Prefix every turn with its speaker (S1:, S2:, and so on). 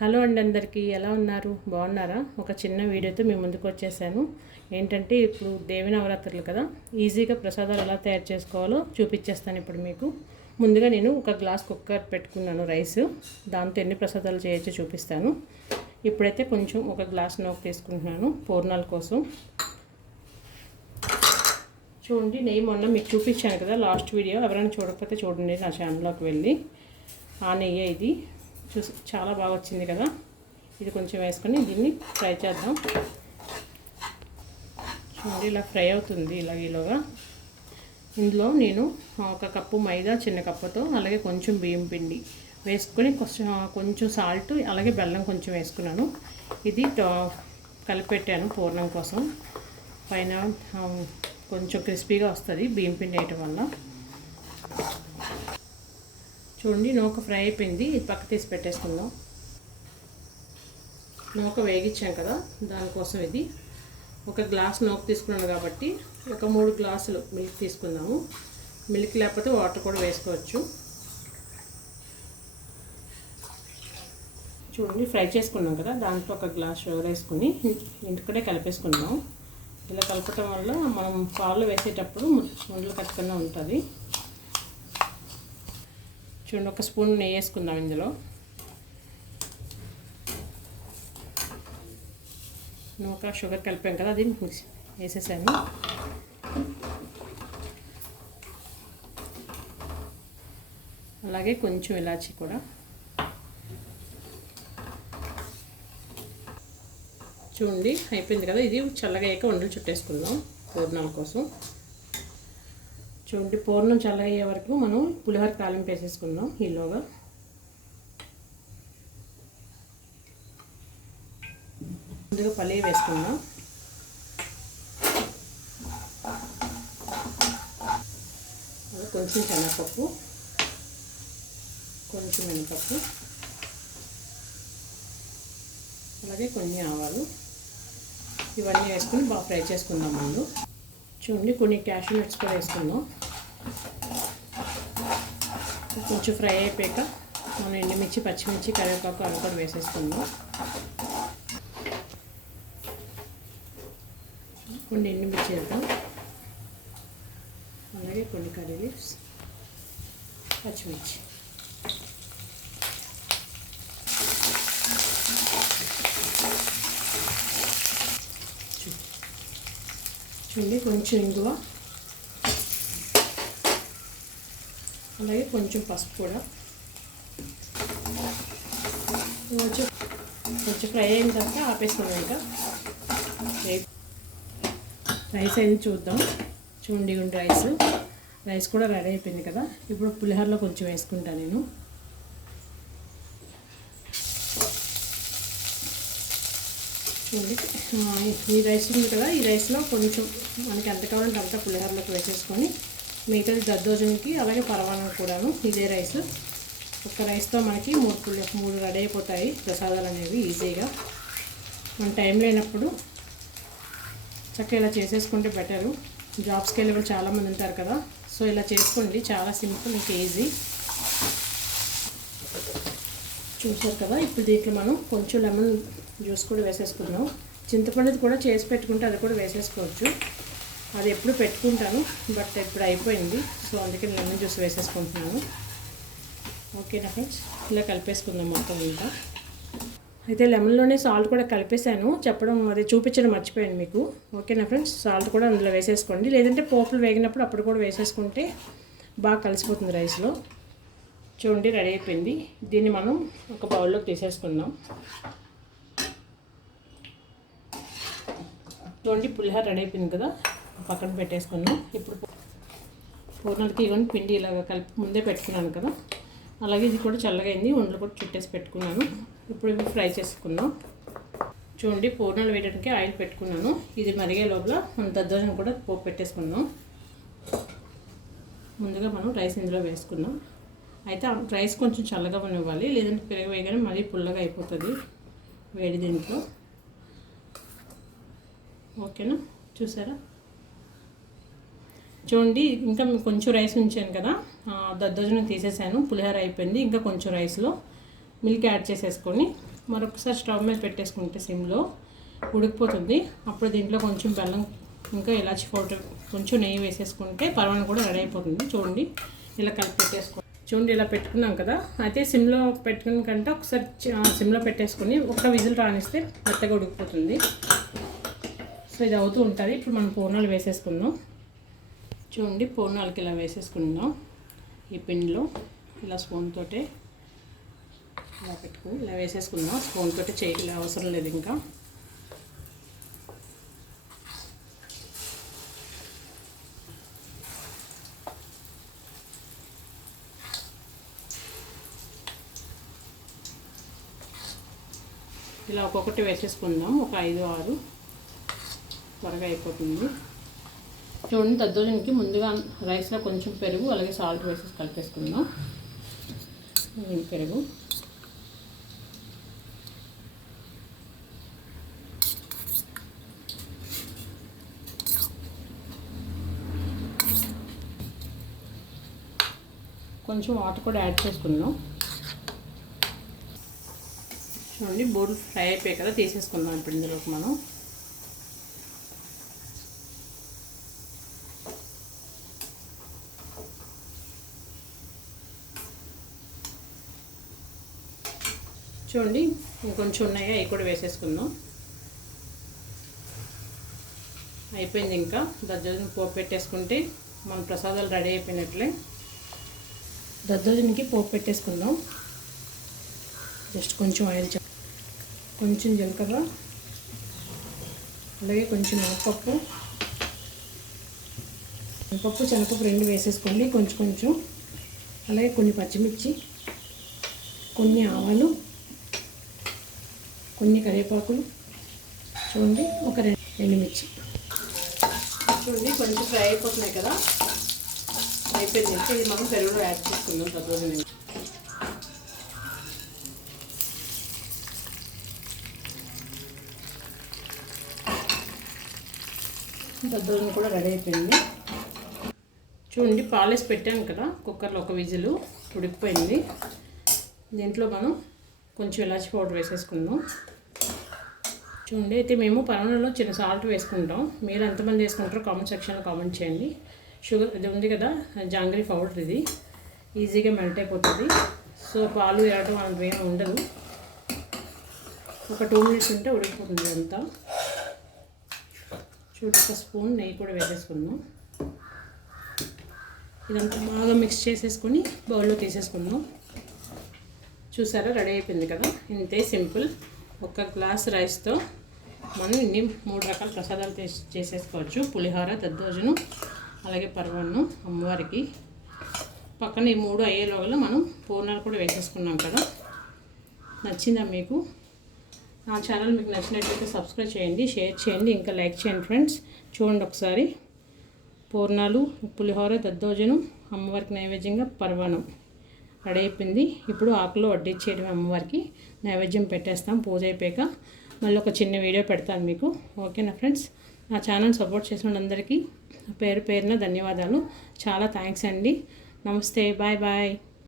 S1: Hello అండి అందరికీ ఎలా ఉన్నారు? బాగున్నారా? ఒక చిన్న వీడియోతో మీ ముందుకు వచ్చేసాను. ఏంటంటే ఇప్పుడు దేవి నవరాత్రులు కదా ఈజీగా ప్రసాదాలు ఎలా తయారు చేసుకోవాలో చూపించేస్తాను ఇప్పుడు మీకు. ముందుగా నేను ఒక గ్లాస్ కుక్కర్ పెట్టుకున్నాను రైస్. దాంతో ఎన్ని ప్రసాదాలు చేయొచ్చో చూపిస్తాను. ఇప్పుడైతే కొంచెం ఒక గ్లాస్ నోకు తీసుకుంటున్నాను పూర్ణాల కోసం. చూడండి నెయ్యి మొన్న మీకు చూపించాను కదా లాస్ట్ వీడియో. ఎవరైనా చూడకపోతే చూడండి నా ఛానల్లోకి వెళ్ళి. ఆ నెయ్యి ఇది. చూసి చాలా బాగా వచ్చింది కదా. ఇది కొంచెం వేసుకొని దీన్ని ఫ్రై చేద్దాం. చూడండి ఇలా ఫ్రై అవుతుంది ఇలా ఈలోగా. ఇందులో నేను ఒక కప్పు మైదా చిన్న కప్పుతో అలాగే కొంచెం బియ్యం పిండి వేసుకొని కొంచెం కొంచెం సాల్ట్ అలాగే బెల్లం కొంచెం వేసుకున్నాను. ఇది ట- కలిపెట్టాను పూర్ణం కోసం. పైన కొంచెం క్రిస్పీగా వస్తుంది బియ్యం పిండి వేయటం వల్ల. చూడండి నూక ఫ్రై అయిపోయింది. ఇది పక్క తీసి పెట్టేసుకుందాం. నూక వేగించాం కదా దానికోసం ఇది. ఒక గ్లాస్ నూక తీసుకున్నాను కాబట్టి ఒక మూడు గ్లాసులు మిల్క్ తీసుకుందాము. మిల్క్ లేకపోతే వాటర్ కూడా వేసుకోవచ్చు. చూడండి ఫ్రై చేసుకున్నాం కదా దాంట్లో ఒక గ్లాస్ షుగర్ వేసుకుని ఇంటికడే కలిపేసుకున్నాం ఇలా కలపటం వల్ల మనం పాలు వేసేటప్పుడు ముండ్లు కట్టుకుండా ఉంటుంది. చూడండి ఒక స్పూన్ నెయ్యి వేసుకుందాం ఇందులో. ఒక షుగర్ కలిపాం కదా అది మిక్స్ వేసేసాను. అలాగే కొంచెం ఇలాచి కూడా. చూడండి అయిపోయింది కదా ఇది చల్లగా అయ్యాక వండలు చుట్టేసుకుందాం. పూర్ణాల కోసం. చూడండి పూర్ణం చల్లగా అయ్యే వరకు మనం పులిహోర తాలింపు వేసేసుకుందాం ఈలోగా. ముందుగా పల్లి వేసుకుందాం. కొంచెం శనగపప్పు కొంచెం మినపప్పు అలాగే కొన్ని ఆవాలు. ఇవన్నీ వేసుకొని బాగా ఫ్రై చేసుకుందాం ముందు. చూడండి కొన్ని క్యాషూ నట్స్ కూడా వేసుకుందాం. కొంచెం ఫ్రై అయిపోయాక మనం ఎండుమిర్చి పచ్చిమిర్చి కరివేపాకు అవి కూడా వేసేసుకుందాం. కొన్ని ఎండుమిర్చి వేద్దాం. అలాగే కొన్ని కర్రీ లీవ్స్ పచ్చిమిర్చి. చూడండి కొంచెం ఇంగువ. అలాగే కొంచెం పసుపు కూడా. కొంచెం కొంచెం ఫ్రై అయిన తర్వాత ఆపేసుకున్నాం ఇంకా. రైస్ అయింది చూద్దాం. చూడండి ఉండి రైస్. రైస్ కూడా రెడీ అయిపోయింది కదా. ఇప్పుడు పులిహోరలో కొంచెం వేసుకుంటాను నేను. చూడండి. ఈ రైస్ ఉంది కదా. ఈ రైస్లో కొంచెం మనకి ఎంత కావాలంటే అంత పులిహోరలోకి వేసేసుకొని మిగతాది దద్దోజనకి అలాగే పరవానం కూడాను. ఇదే రైస్. ఒక రైస్తో మనకి మూడు పుల్ల మూడు రెడీ అయిపోతాయి ప్రసాదాలు అనేవి ఈజీగా. మన టైం లేనప్పుడు చక్కగా ఇలా చేసేసుకుంటే బెటరు. జాబ్స్కి వెళ్ళి కూడా చాలామంది ఉంటారు కదా. సో ఇలా చేసుకోండి. చాలా సింపుల్ ఇంకా ఈజీ. చూసారు కదా? ఇప్పుడు దీంట్లో మనం కొంచెం లెమన్ జ్యూస్ కూడా వేసేసుకున్నాం చింతపండుది కూడా చేసి పెట్టుకుంటే అది కూడా వేసేసుకోవచ్చు. అది ఎప్పుడు పెట్టుకుంటాను బట్ ఇప్పుడు అయిపోయింది. సో అందుకని లెమన్ జ్యూస్ వేసేసుకుంటున్నాను. ఓకేనా ఫ్రెండ్స్? ఇలా కలిపేసుకుందాం మొత్తం ఇంకా అయితే లెమన్లోనే సాల్ట్ కూడా కలిపేశాను. చెప్పడం అది చూపించడం మర్చిపోయాను మీకు. ఓకేనా ఫ్రెండ్స్? సాల్ట్ కూడా అందులో వేసేసుకోండి. లేదంటే పోపులు వేగినప్పుడు అప్పుడు కూడా వేసేసుకుంటే బాగా కలిసిపోతుంది రైస్లో. చూడండి రెడీ అయిపోయింది. దీన్ని మనం ఒక బౌల్లోకి తీసేసుకుందాం. చూడండి పులిహోర రెడీ అయిపోయింది కదా? పక్కన పెట్టేసుకున్నాం. ఇప్పుడు పూర్ణాలకి ఇవన్నీ పిండి ఇలాగ కలిపి ముందే పెట్టుకున్నాను కదా. అలాగే ఇది కూడా చల్లగా అయింది ఒండ్లు కూడా చుట్టేసి పెట్టుకున్నాను. ఇప్పుడు ఇవి ఫ్రై చేసుకుందాం. చూడండి పూర్ణాలు వేయడానికి ఆయిల్ పెట్టుకున్నాను. ఇది మరిగే లోపల మనం దద్దోజనం కూడా పోపు పెట్టేసుకుందాం. ముందుగా మనం రైస్ ఇందులో వేసుకుందాం. అయితే రైస్ కొంచెం చల్లగా ఇవ్వాలి లేదంటే పెరుగు వేయగానే మరీ పుల్లగా అయిపోతుంది వేడి దీంట్లో. ఓకేనా? చూసారా? చూడండి ఇంకా కొంచెం రైస్ ఉంచాను కదా. దద్దోజనం తీసేసాను పులిహోర అయిపోయింది ఇంకా కొంచెం రైస్లో మిల్క్ యాడ్ చేసేసుకొని మరొకసారి స్టవ్ మీద పెట్టేసుకుంటే సిమ్లో ఉడికిపోతుంది. అప్పుడు దీంట్లో కొంచెం బెల్లం ఇంకా ఇలాచి పౌడర్ కొంచెం నెయ్యి వేసేసుకుంటే పరవాన కూడా రెడీ అయిపోతుంది. చూడండి ఇలా కలిపి పెట్టేసుకోండి చూడండి ఇలా పెట్టుకున్నాం కదా. అయితే సిమ్లో పెట్టుకున్న కంటే ఒకసారి సిమ్లో పెట్టేసుకొని ఒక్క విజిల్ రానిస్తే మెత్తగా ఉడికిపోతుంది. సో ఇది అవుతూ ఉంటుంది. ఇప్పుడు మనం పూర్ణాలు వేసేసుకుందాం. చూడండి పూర్ణాలకి ఇలా వేసేసుకుందాం. ఈ పిండిలో ఇలా స్పూన్ తోటే ఇలా పెట్టుకుని ఇలా వేసేసుకుందాం. స్పూన్ తోటే చేయలే అవసరం లేదు ఇంకా. ఇలా ఒక్కొక్కటి వేసేసుకుందాం. ఒక ఐదు ఆరు త్వరగా అయిపోతుంది. చూడండి దద్దోజనకి ముందుగా రైస్లో కొంచెం పెరుగు అలాగే సాల్ట్ వేసేసి కలిపేసుకుందాం. పెరుగు? కొంచెం వాటర్ కూడా యాడ్ చేసుకుందాం. చూడండి బోర్డు ఫ్రై అయిపోయాయి కదా తీసేసుకుందాం ఇప్పుడు ఇందులోకి మనం. చూడండి. ఇంకొంచెం ఉన్నాయి అవి కూడా వేసేసుకుందాం. అయిపోయింది ఇంకా. దద్దోజనం పోపు పెట్టేసుకుంటే మన ప్రసాదాలు రెడీ అయిపోయినట్లే. దద్దోజనకి పోపు పెట్టేసుకుందాం. జస్ట్ కొంచెం ఆయిల్ కొంచెం జీలకర్ర అలాగే కొంచెం మినపప్పు. మినపప్పు శనగపప్పు రెండు వేసేసుకోండి. కొంచెం కొంచెం. అలాగే కొన్ని పచ్చిమిర్చి కొన్ని ఆవాలు. కొన్ని కరివేపాకులు. చూడండి ఒక రెండు ఎండుమిర్చి. చూడండి కొంచెం ఫ్రై అయిపోతున్నాయి కదా. అయిపోయింది. అంటే ఇది మనం పెరుగులో యాడ్ చేసుకుందాం తద్వారా దద్దోజనం కూడా రెడీ అయిపోయింది. చూడండి పాలేసి పెట్టాను కదా కుక్కర్లో ఒక విజిల్. ఉడికిపోయింది. దీంట్లో మనం కొంచెం ఇలాచి పౌడర్ వేసేసుకుందాం. చూడండి అయితే మేము పరమలో చిన్న సాల్ట్ వేసుకుంటాం. మీరు ఎంతమంది వేసుకుంటారో కామెంట్ సెక్షన్లో కామెంట్ చేయండి. షుగర్ ఇది ఉంది కదా జాంగ్రీ పౌడర్ ఇది. ఈజీగా మెల్ట్ అయిపోతుంది. సో పాలు వేయడం అంత ఏమి ఉండదు. ఒక టూ మినిట్స్ ఉంటే ఉడికిపోతుంది అంతా చూడు ఒక స్పూన్ నెయ్యి కూడా వేసేసుకుందాం. ఇదంతా బాగా మిక్స్ చేసేసుకొని బౌల్లో తీసేసుకుందాం. చూసారా? రెడీ అయిపోయింది కదా? ఇంతే సింపుల్. ఒక గ్లాస్ రైస్తో మనం ఇన్ని మూడు రకాల ప్రసాదాలు చేసేసుకోవచ్చు. పులిహోర దద్దోజనం అలాగే పర్వన్నం అమ్మవారికి. పక్కన ఈ మూడు అయ్యేలోగా మనం పూర్ణాలు కూడా వేసేసుకున్నాం కదా? నచ్చిందా మీకు? నా ఛానల్ మీకు నచ్చినట్లయితే సబ్స్క్రైబ్ చేయండి షేర్ చేయండి ఇంకా లైక్ చేయండి ఫ్రెండ్స్. చూడండి ఒకసారి. పూర్ణాలు పులిహోర దద్దోజనం అమ్మవారికి నైవేద్యంగా పర్వణం రెడీ అయిపోయింది ఇప్పుడు ఆకులు వడ్డించేయడం అమ్మవారికి నైవేద్యం పెట్టేస్తాం. పూజ అయిపోయాక మళ్ళీ ఒక చిన్న వీడియో పెడతాను మీకు. ఓకేనా ఫ్రెండ్స్? నా ఛానల్ సపోర్ట్ చేసిన పేరు పేరున ధన్యవాదాలు. చాలా థ్యాంక్స్ అండి. నమస్తే. Bye bye.